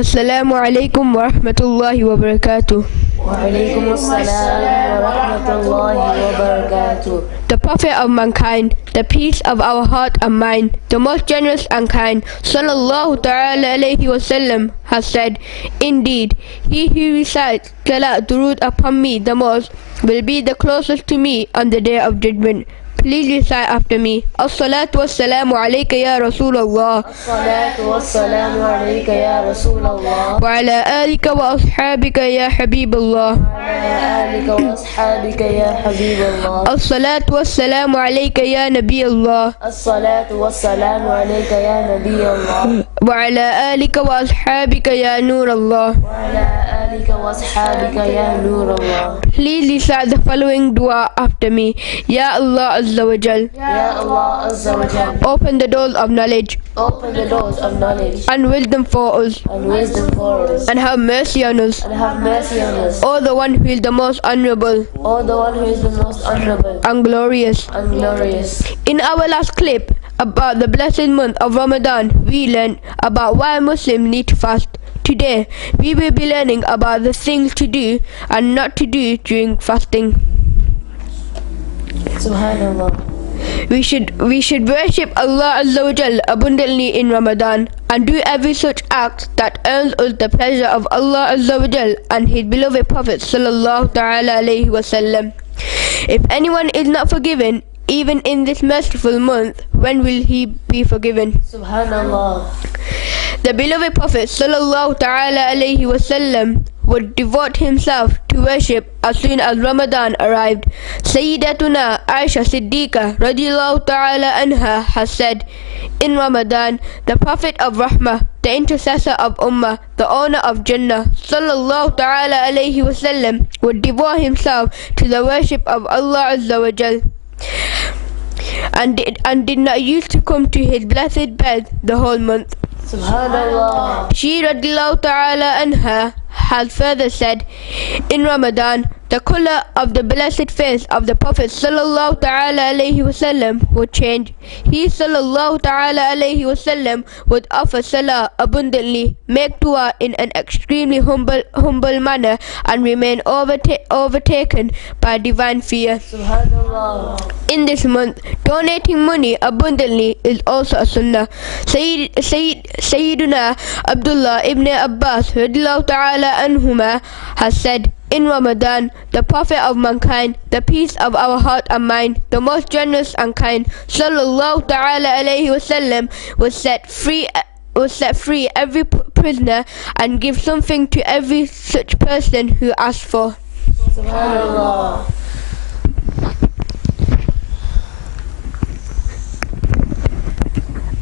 Assalamu alaikum wa rahmatullahi wa barakatuh. وعليكم السلام ورحمة الله وبركاته. The Prophet of mankind, the peace of our heart and mind, the most generous and kind, sallallahu ta'ala alayhi wasallam, has said, Indeed, he who recites salat durood upon me the most will be the closest to me on the day of judgment. Please recite after me. As-salatu was-salamu alayka ya Rasulallah. الصلاة والسلام عليك يا رسول الله Wa ala alika wa ashabika ya Habiballah. وعلى آلك وأصحابك يا حبيب الله. As-salatu was-salamu alayka ya Nabi Allah. الصلاة والسلام عليك يا نبي الله Wa ala alika wa ashabika ya Nur Allah. وعلى آلك وأصحابك يا نور الله. Please recite the following dua after me. Ya Allah Azza wa Jal. يا الله عز وجل. Open the doors of knowledge Open the doors of knowledge and wisdom for us, and wisdom for us, and have mercy on us. and have mercy on us. O the one who is the most honorable O the one who is the most honorable and glorious. and glorious. In our last clip about the blessed month of Ramadan, we learned about why Muslims need to fast. Today, we will be learning about the things to do and not to do during fasting. Subhanallah. We should worship Allah Azza wa Jal abundantly in Ramadan and do every such act that earns us the pleasure of Allah Azza wa Jal and His beloved Prophet sallallahu ta'ala alayhi wasallam. If anyone is not forgiven, even in this merciful month, when will he be forgiven? Subhanallah. The beloved Prophet sallallahu ta'ala alayhi wasallam would devote himself to worship as soon as Ramadan arrived. Sayyidatuna Aisha Siddiqa radiyallahu ta'ala anha has said, in Ramadan, the Prophet of Rahmah, the intercessor of Ummah, the owner of Jannah, sallallahu ta'ala alayhi wasallam, would devote himself to the worship of Allah Azza wa Jal, and did not used to come to his blessed bed the whole month. Subhanallah. She radiyallahu ta'ala anha has further said, in Ramadan, the color of the blessed face of the Prophet sallallahu ta'ala alayhi wasallam would change. He sallallahu ta'ala alayhi wasallam would offer salah abundantly, make dua in an extremely humble manner, and remain overtaken by divine fear. Subhanallah. In this month, donating money abundantly is also a sunnah. Sayyiduna Abdullah ibn Abbas radiyallahu ta'ala anhuma has said, in Ramadan, the Prophet of mankind, the peace of our heart and mind, the most generous and kind, sallallahu ta'ala alayhi wasallam, will set free every prisoner and give something to every such person who asks for. Subhanallah.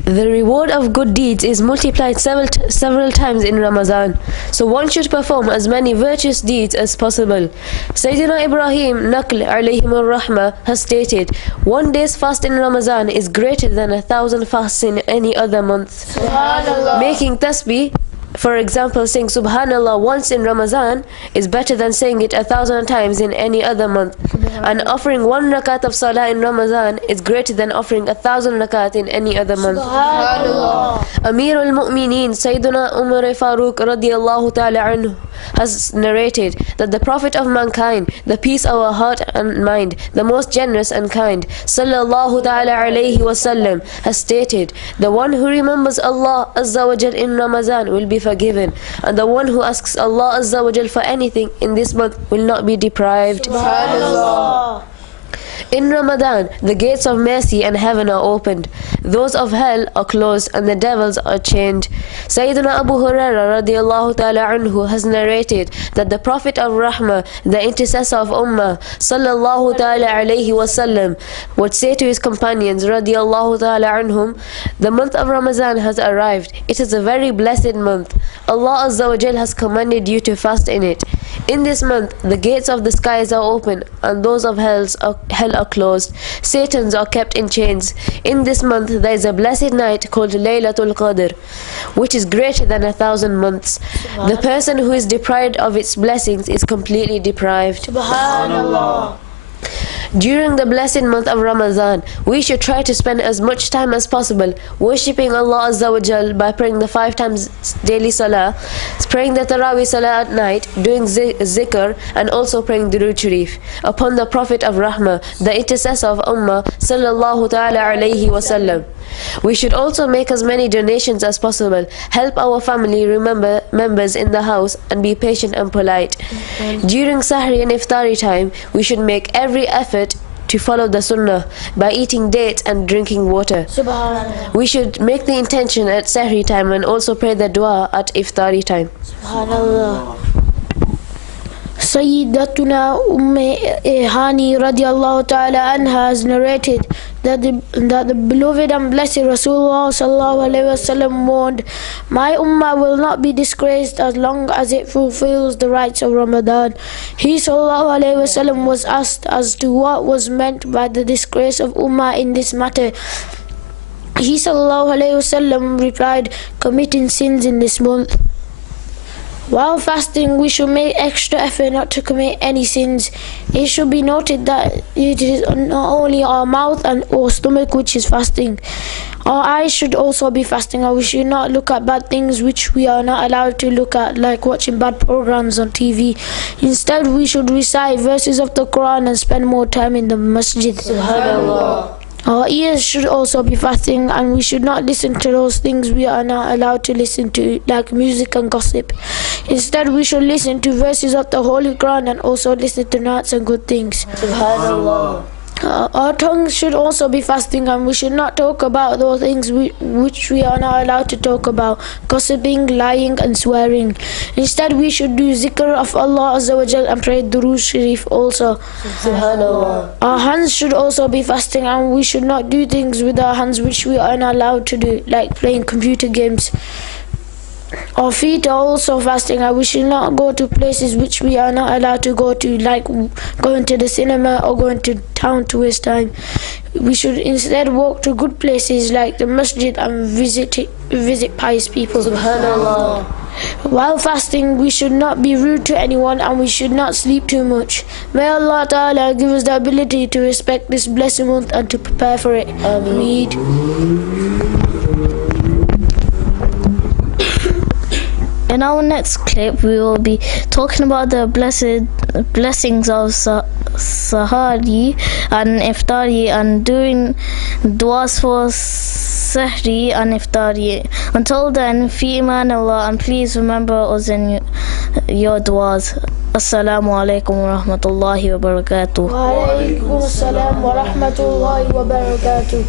The reward of good deeds is multiplied several times in Ramadan, so one should perform as many virtuous deeds as possible. Sayyidina Ibrahim Naql alayhim ar-Rahmah has stated, one day's fast in Ramadan is greater than 1,000 fasts in any other month. Subhanallah. Making tasbih, for example, saying Subhanallah once in Ramadan is better than saying it 1,000 times in any other month. And offering 1 rakat of salah in Ramadan is greater than offering 1,000 rakat in any other month. Subhanallah. Amir al-Mu'mineen Sayyiduna Umar Farooq radiyallahu ta'ala anhu has narrated that the Prophet of mankind, the peace of our heart and mind, the most generous and kind, sallallahu ta'ala alayhi wasallam, has stated, the one who remembers Allah Azza wa Jal in Ramadan will be forgiven, and the one who asks Allah Azza wa Jal for anything in this month will not be deprived. Subhanallah. In Ramadan, the gates of mercy and heaven are opened, those of hell are closed, and the devils are chained. Sayyidina Abu Hurairah radiyallahu ta'ala anhu has narrated that the Prophet of Rahmah, the intercessor of Ummah, sallallahu ta'ala alayhi wasallam, would say to his companions radiyallahu ta'ala anhum, the month of Ramadan has arrived. It is a very blessed month. Allah Azza wa Jal has commanded you to fast in it. In this month, the gates of the skies are open, and those of hell are closed. Satans are kept in chains. In this month, there is a blessed night called Laylatul Qadr, which is greater than 1,000 months. The person who is deprived of its blessings is completely deprived. Subhanallah. During the blessed month of Ramadan, we should try to spend as much time as possible worshipping Allah Azza wa Jal by praying the 5 times daily salah, praying the Tarawih salah at night, doing zikr, and also praying Durood Sharif upon the Prophet of Rahmah, the intercessor of Ummah, sallallahu ta'ala alayhi wa sallam. We should also make as many donations as possible, help our family members in the house, and be patient and polite. During Sahri and Iftari time, we should make every effort to follow the Sunnah by eating dates and drinking water. Subhanallah. We should make the intention at Sahri time and also pray the dua at Iftari time. Subhanallah. Sayyidatuna Hani radiallahu ta'ala anha has narrated that the beloved and blessed Rasulullah sallallahu alayhi wasallam warned, "My ummah will not be disgraced as long as it fulfills the rites of Ramadan." He sallallahu alayhi wasallam was asked as to what was meant by the disgrace of ummah in this matter. He sallallahu alayhi wasallam replied, "Committing sins in this month." While fasting, we should make extra effort not to commit any sins. It should be noted that it is not only our mouth and our stomach which is fasting. Our eyes should also be fasting, and we should not look at bad things which we are not allowed to look at, like watching bad programs on TV. Instead, we should recite verses of the Quran and spend more time in the masjid. Subhanallah. Our ears should also be fasting, and we should not listen to those things we are not allowed to listen to, like music and gossip. Instead, we should listen to verses of the Holy Quran and also listen to nights and good things. Subhanallah. Our tongues should also be fasting, and we should not talk about those things which we are not allowed to talk about, gossiping, lying and swearing. Instead, we should do zikr of Allah Azza wa Jal and pray Durood Sharif also. Subhanallah. Our hands should also be fasting, and we should not do things with our hands which we are not allowed to do, like playing computer games. Our feet are also fasting, and we should not go to places which we are not allowed to go to, like going to the cinema or going to town to waste time. We should instead walk to good places like the masjid and visit pious people. Subhanallah. While fasting, we should not be rude to anyone, and we should not sleep too much. May Allah Ta'ala give us the ability to respect this blessed month and to prepare for it. Read. In our next clip, we will be talking about the blessings of Sahari and Iftari and doing duas for Sahri and Iftari. Until then, fi iman Allah, and please remember us in your duas. Assalamu alaikum wa rahmatullahi wa barakatuh. Wa alaikum assalam wa rahmatullahi wa barakatuh.